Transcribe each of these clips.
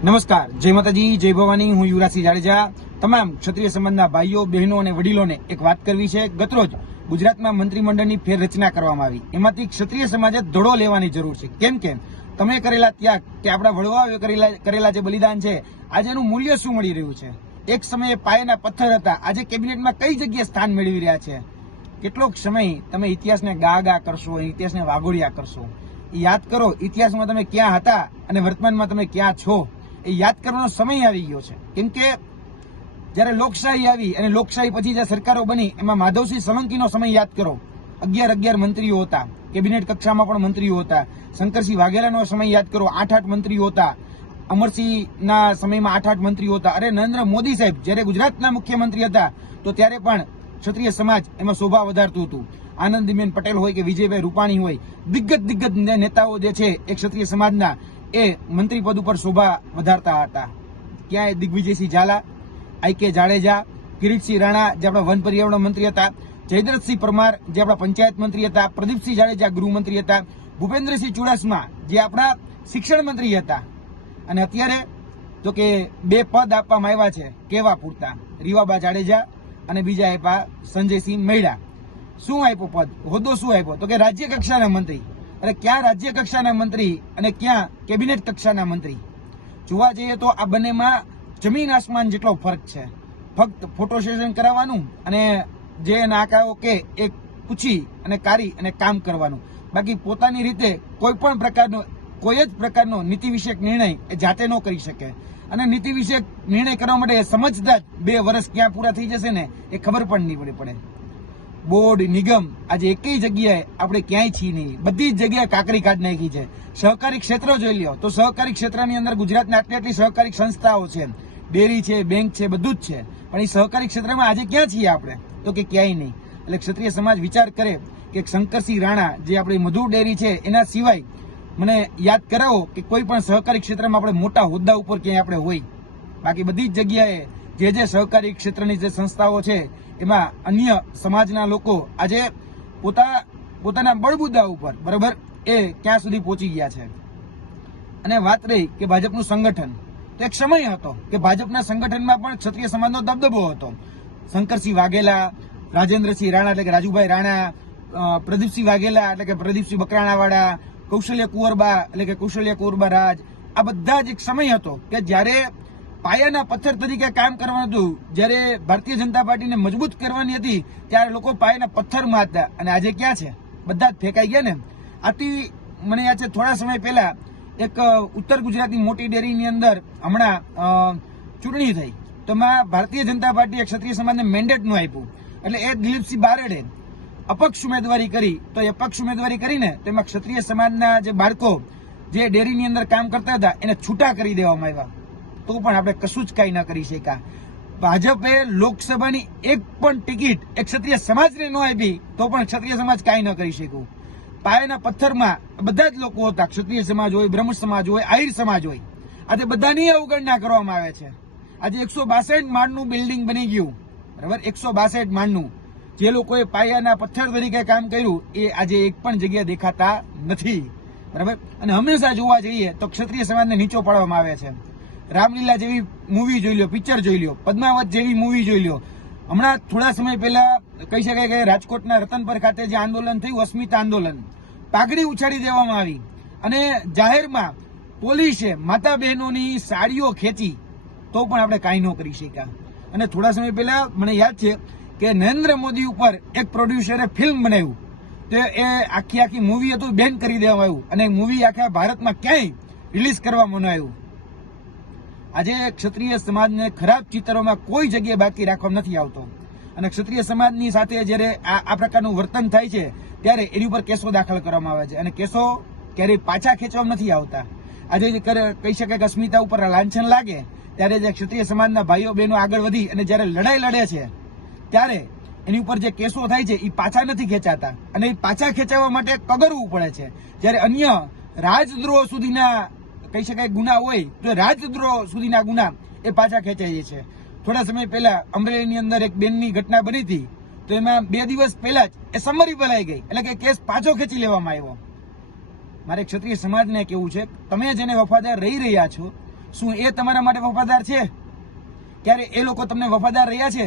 નમસ્કાર, જય માતાજી, જય ભવાની. હું યુવરાજસિંહ જાડેજા. તમામ ક્ષત્રિય સમાજના ભાઈઓ, બહેનો અને વડીલોને એક વાત કરવી છે. ગતરોજ ગુજરાતમાં મંત્રીમંડળની ફેરરચના કરવામાં આવી. એમાંથી ક્ષત્રિય સમાજે ધડો લેવાની જરૂર છે. કેમ કે તમે કરેલા ત્યાગ કે આપણા વડવાઓએ કરેલા જે બલિદાન છે, આજે એનું મૂલ્ય શું મળી રહ્યું છે. એક સમયે પાયાના પથ્થર હતા, આજે કેબિનેટમાં કઈ જગ્યાએ સ્થાન મેળવી રહ્યા છે. કેટલોક સમય તમે ઇતિહાસને ગા કરશો, ઇતિહાસને વાગોળિયા કરશો. યાદ કરો, ઇતિહાસમાં તમે ક્યાં હતા અને વર્તમાનમાં તમે ક્યાં છો. એ યાદ કરવાનો સમય આવી ગયો છે. કેમ કે જયારે લોકશાહી આવી અને લોકશાહી પછી જે સરકારો બની, એમાં માધવસિંહ સોલંકીનો સમય યાદ કરો. 11 મંત્રીઓ હતા, કેબિનેટ કક્ષામાં પણ મંત્રીઓ હતા. શંકરસિંહ વાઘેલાનો સમય યાદ કરો, 8 મંત્રીઓ હતા. અમરસિંહના સમયમાં 8 મંત્રીઓ હતા. અરે નરેન્દ્ર મોદી સાહેબ જયારે ગુજરાતના મુખ્યમંત્રી હતા, તો ત્યારે પણ ક્ષત્રિય સમાજ એમાં શોભા વધારતું હતું. આનંદીબેન પટેલ હોય કે વિજયભાઈ રૂપાણી હોય, દિગ્ગજ નેતાઓ જે છે એ ક્ષત્રિય સમાજના એ મંત્રી પદ ઉપર શોભા વધારતા હતા. ક્યાંય દિગ્વિજયસિંહ ઝાલા, આઈ.કે. જાડેજા, કિરીટસિંહ રાણા જે આપણા વન પર્યાવરણ મંત્રી હતા, જયદ્રથસિંહ પરમાર જે આપણા પંચાયત મંત્રી હતા, પ્રદીપસિંહ જાડેજા ગૃહમંત્રી હતા, ભૂપેન્દ્રસિંહ ચુડાસમા જે આપણા શિક્ષણ મંત્રી હતા. અને અત્યારે જો કે 2 પદ આપવામાં આવ્યા છે, કેવા પૂરતા, રીવાબા જાડેજા અને બીજા આપ્યા સંજયસિંહ મૈડા. શું આપ્યો પદ, હોદ્દો શું આપ્યો? તો કે રાજ્ય કક્ષાના મંત્રી. અરે ક્યાં રાજ્ય કક્ષાના મંત્રી અને ક્યાં કેબિનેટ કક્ષાના મંત્રી? જોવા જઈએ તો આ બંનેમાં જમીન આસમાન જેટલો ફરક છે. ફક્ત ફોટો સેશન કરાવવાનું અને જે નાકાઓ કે એ પૂછી અને કાઢી અને કામ કરવાનું. બાકી પોતાની રીતે કોઈ જ પ્રકારનો નીતિ વિષયક નિર્ણય એ જાતે ન કરી શકે. અને નીતિ વિષયક નિર્ણય કરવા માટે સમજતા જ 2 વર્ષ ક્યાં પૂરા થઈ જશે ને એ ખબર પણ નહીં પડે. બોર્ડ, નિગમ આજે એકેય જગ્યાએ આપણે ક્યાંય છીએ નહીં. બધી જ જગ્યાએ કાકરી કાઢ નાખી છે. સહકારી ક્ષેત્ર જોઈ લો તો સહકારી ક્ષેત્રની અંદર ગુજરાતની આટલી સહકારી સંસ્થાઓ છે, ડેરી છે, બેંક છે, બધું જ છે. પણ એ સહકારી ક્ષેત્રમાં આજે ક્યાં છીએ આપણે? તો કે ક્યાંય નહીં. એટલે ક્ષત્રિય સમાજ વિચાર કરે કે શંકરસિંહ રાણા જે આપણી મધુર ડેરી છે, એના સિવાય મને યાદ કરાવો કે કોઈ પણ સહકારી ક્ષેત્રમાં આપણે મોટા હોદ્દા ઉપર ક્યાંય આપણે હોય. બાકી બધી જ જગ્યાએ જે સહકારી ક્ષેત્રની જે સંસ્થાઓ છે, એમાં અન્ય સમાજના લોકો આજે પોતાના બળબુદ્દા ઉપર બરાબર એ ક્યાં સુધી પહોંચી ગયા છે. અને વાત રહી કે ભાજપનું સંગઠન, તો એક સમય હતો કે ભાજપના સંગઠનમાં પણ ક્ષત્રિય સમાજનો દબદબો હતો. શંકરસિંહ વાઘેલા, રાજેન્દ્રસિંહ રાણા એટલે કે રાજુભાઈ રાણા, પ્રદીપસિંહ વાઘેલા એટલે કે પ્રદીપસિંહ બકરાણાવાળા, કૌશલ્ય કુંવરબા એટલે કે કૌશલ્ય કુંવરબા રાજ, આ બધા જ એક સમય હતો કે જ્યારે પાયાના પથ્થર તરીકે કામ કરવાનું હતું. જ્યારે ભારતીય જનતા પાર્ટીને મજબૂત કરવાની હતી, ત્યારે લોકો પાયાના પથ્થરમાં હતા. અને આજે ક્યાં છે? બધા જ ફેંકાઈ ગયા ને. આથી મને યાદ છે, થોડા સમય પહેલા એક ઉત્તર ગુજરાતની મોટી ડેરીની અંદર હમણાં ચૂંટણી થઈ, તો એમાં ભારતીય જનતા પાર્ટીએ ક્ષત્રિય સમાજને મેન્ડેટ નું આપ્યું. એટલે એ દિલીપસિંહ બારડે અપક્ષ ઉમેદવારી કરી. તો એ અપક્ષ ઉમેદવારી કરીને તેમાં ક્ષત્રિય સમાજના જે બાળકો જે ડેરીની અંદર કામ કરતા હતા એને છૂટા કરી દેવામાં આવ્યા. તો પણ આપણે કશું જ કઈ ન કરી શક્યા. ભાજપે લોકસભાની એક પણ ટિકિટ એક ક્ષત્રિય સમાજને ન આપી, તો પણ ક્ષત્રિય સમાજ કઈ ન કરી શક્યું. પાયાના પથ્થરમાં બધા જ લોકો હતા. ક્ષત્રિય સમાજ હોય, બ્રહ્મ સમાજ હોય, આહિર સમાજ હોય, આજે બધાની અવગણના કરવામાં આવે છે. આજે 162 માળનું બિલ્ડિંગ બની ગયું, બરાબર, 162 માળનું. જે લોકોએ પાયાના પથ્થર તરીકે કામ કર્યું એ આજે એક પણ જગ્યાએ દેખાતા નથી, બરાબર. અને હંમેશા જોવા જઈએ તો ક્ષત્રિય સમાજને નીચો પાડવામાં આવે છે. રામલીલા જેવી મૂવી જોઈ લો, પિક્ચર જોઈ લો, પદ્માવત જેવી મૂવી જોઈ લો. હમણાં થોડા સમય પહેલા કહી શકાય કે રાજકોટના રતનપર ખાતે જે આંદોલન થયું, અસ્મિતા આંદોલન, પાઘડી ઉછાળી દેવામાં આવી અને જાહેરમાં પોલીસે માતા બહેનોની સાડીઓ ખેંચી, તો પણ આપણે કાંઈ ન કરી શક્યા. અને થોડા સમય પહેલા મને યાદ છે કે નરેન્દ્ર મોદી ઉપર એક પ્રોડ્યુસરે ફિલ્મ બનાવ્યું, તો એ આખી મૂવી હતું બેન કરી દેવામાં આવ્યું અને મૂવી આખા ભારતમાં ક્યાંય રિલીઝ કરવામાં ન આવ્યું. આજે ક્ષત્રિય સમાજને ખરાબ ચિત્રોમાં કોઈ જગ્યાએ બાકી રાખવામાં નથી આવતો. અને ક્ષત્રિય સમાજની સાથે જ્યારે આ પ્રકારનું વર્તન થાય છે, ત્યારે એની ઉપર કેસો દાખલ કરવામાં આવે છે અને કેસો ક્યારેય પાછા ખેંચવામાં નથી આવતા. આજે કહી શકાય કે અસ્મિતા ઉપર લાંછન લાગે, ત્યારે જે ક્ષત્રિય સમાજના ભાઈઓ બહેનો આગળ વધી અને જ્યારે લડાઈ લડે છે, ત્યારે એની ઉપર જે કેસો થાય છે એ પાછા નથી ખેંચાતા. અને એ પાછા ખેંચાવવા માટે કગરવું પડે છે. જ્યારે અન્ય રાજદ્રોહ સુધીના કહી શકાય ગુના હોય, તો રાજદ્રોહ સુધીના ગુના એ પાછા ખેંચાય છે. થોડા સમય પહેલા અમરેલીની અંદર એક બેનની ઘટના બની હતી, તો એમાં 2 દિવસ પહેલા જ એ સમરી ભલાઈ ગઈ, એટલે કે કેસ પાછો ખેંચી લેવામાં આવ્યો. મારે ક્ષત્રિય સમાજને કેવું છે, તમે જેને વફાદાર રહી રહ્યા છો, શું એ તમારા માટે વફાદાર છે? ક્યારે એ લોકો તમને વફાદાર રહ્યા છે?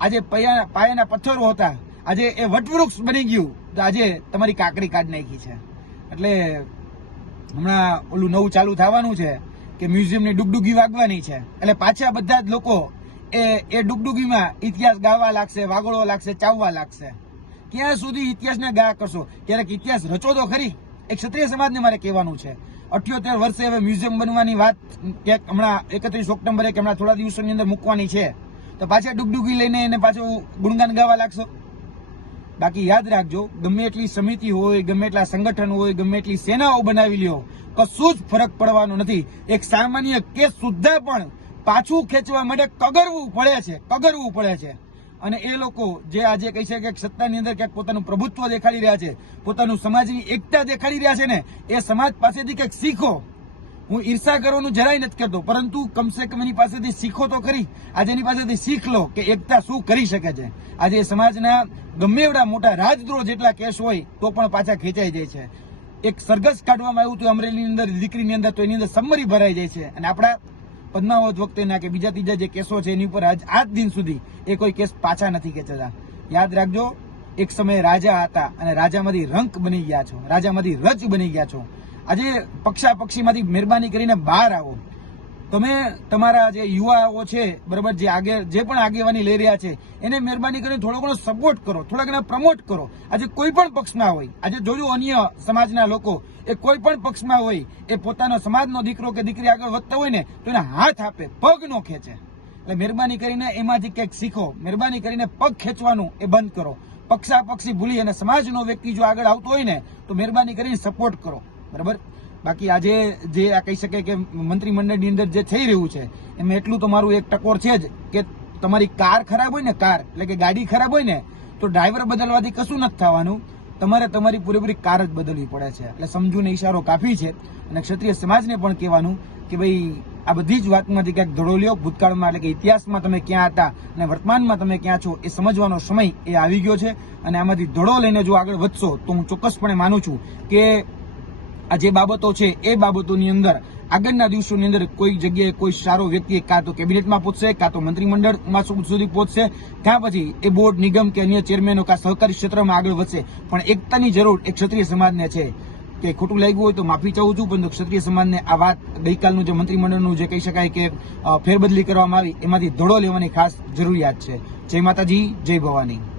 આજે પાયાના પથ્થરો હતા, આજે એ વટવૃક્ષ બની ગયું, તો આજે તમારી કાકરી કાઢી નાખી છે. એટલે હમણાં ઓલું નવું ચાલુ થવાનું છે કે મ્યુઝિયમની ડુગડુગી વાગવાની છે, એટલે પાછા બધા જ લોકો એ ડુગડુગીમાં ઇતિહાસ ગાવા લાગશે, વાગોળવા લાગશે, ચાવવા લાગશે. ક્યાં સુધી ઇતિહાસને ગા કરશો? ક્યારેક ઇતિહાસ રચો તો ખરી. એક ક્ષત્રિય સમાજને મારે કહેવાનું છે, 78 વર્ષે હવે મ્યુઝિયમ બનવાની વાત ક્યાંક હમણાં 31 ઓક્ટોબરે કે હમણાં થોડા દિવસોની અંદર મૂકવાની છે, તો પાછા ડુગડુગી લઈને એને પાછું ગુણગાન ગાવા લાગશો. બાકી યાદ રાખજો, ગમે એટલી સમિતિ હોય, ગમે એટલા સંગઠન હોય, ગમે એટલી સેનાઓ બનાવી લ્યો, કશું જ ફરક પડવાનો નથી. એક સામાન્ય કેસ સુદ્ધા પણ પાછું ખેંચવા માટે કગરવું પડે છે. અને એ લોકો જે આજે કહી છે કે સત્તાની અંદર ક્યાંક પોતાનું પ્રભુત્વ દેખાડી રહ્યા છે, પોતાનું સમાજની એકતા દેખાડી રહ્યા છે ને, એ સમાજ પાસેથી કંઈક શીખો. હું ઈર્ષા કરવાનું જરાય નથી કરતો, પરંતુ કમસે કમ એની પાસેથી શીખો તો ખરી. આજે એની પાસેથી શીખ લો કે એકતા શું કરી શકે છે. આજે સમાજના ગમે એવડા મોટા રાજદ્રોહ જેટલા કેસ હોય તો પણ પાછા ખેંચાઈ જાય છે. એક સરઘસ કાઢવામાં આવ્યું હતું અમરેલીની અંદર દીકરીની અંદર, તો એની અંદર સમરી ભરાઈ જાય છે. અને આપણા પદ્માવત વખતેના કે બીજા ત્રીજા જે કેસો છે એની ઉપર આજ દિન સુધી એ કોઈ કેસ પાછા નથી ખેંચાતા. યાદ રાખજો, એક સમયે રાજા હતા અને રાજામાંથી રંક બની ગયા છો, રાજામાંથી રજ બની ગયા છો. આજે પક્ષીમાંથી મહેરબાની કરીને બહાર આવો. તમે તમારા જે યુવાઓ છે, બરાબર, જે પણ આગેવાની લઈ રહ્યા છે એને મહેરબાની કરીને થોડો ઘણો સપોર્ટ કરો, થોડા ઘણા પ્રમોટ કરો. આજે કોઈ પણ પક્ષમાં હોય, આજે જોજો અન્ય સમાજના લોકો એ કોઈ પણ પક્ષમાં હોય, એ પોતાનો સમાજનો દીકરો કે દીકરી આગળ વધતા હોય ને તો એને હાથ આપે, પગ નો ખેંચે. એટલે મહેરબાની કરીને એમાંથી કંઈક શીખો. મહેરબાની કરીને પગ ખેંચવાનું એ બંધ કરો. પક્ષી ભૂલી અને સમાજનો વ્યક્તિ જો આગળ આવતો હોય ને તો મહેરબાની કરીને સપોર્ટ કરો, બરાબર. બાકી આજે જે આ કહી શકે કે મંત્રીમંડળની અંદર જે થઈ રહ્યું છે એમાં એટલું તો મારું એક ટકોર છે જ કે તમારી કાર ખરાબ હોય ને, કાર એટલે કે ગાડી ખરાબ હોય ને, તો ડ્રાઈવર બદલવાથી કશું નથી થવાનું, તમારે તમારી પૂરેપૂરી કાર જ બદલવી પડે છે. એટલે સમજૂને ઈશારો કાફી છે. અને ક્ષત્રિય સમાજને પણ કહેવાનું કે ભાઈ આ બધી જ વાતમાંથી ક્યાંક ધડો લ્યો. ભૂતકાળમાં એટલે કે ઇતિહાસમાં તમે ક્યાં હતા અને વર્તમાનમાં તમે ક્યાં છો એ સમજવાનો સમય એ આવી ગયો છે. અને આમાંથી ધડો લઈને જો આગળ વધશો તો હું ચોક્કસપણે માનું છું કે આ જે બાબતો છે એ બાબતોની અંદર આગળના દિવસોની અંદર કોઈ જગ્યાએ કોઈ સારો વ્યક્તિ કાં તો કેબિનેટમાં પહોંચશે, કાં તો મંત્રીમંડળમાં સુધી પહોંચશે, ત્યાં પછી એ બોર્ડ, નિગમ કે અન્ય ચેરમેનો કાં સહકારી ક્ષેત્રમાં આગળ વધશે. પણ એકતાની જરૂર એક ક્ષત્રિય સમાજને છે. કે ખોટું લાગ્યું હોય તો માફી ચાહું છું, પરંતુ ક્ષત્રિય સમાજને આ વાત ગઈકાલનું જે મંત્રીમંડળનું જે કહી શકાય કે ફેરબદલી કરવામાં આવી એમાંથી ધડો લેવાની ખાસ જરૂરિયાત છે. જય માતાજી, જય ભવાની.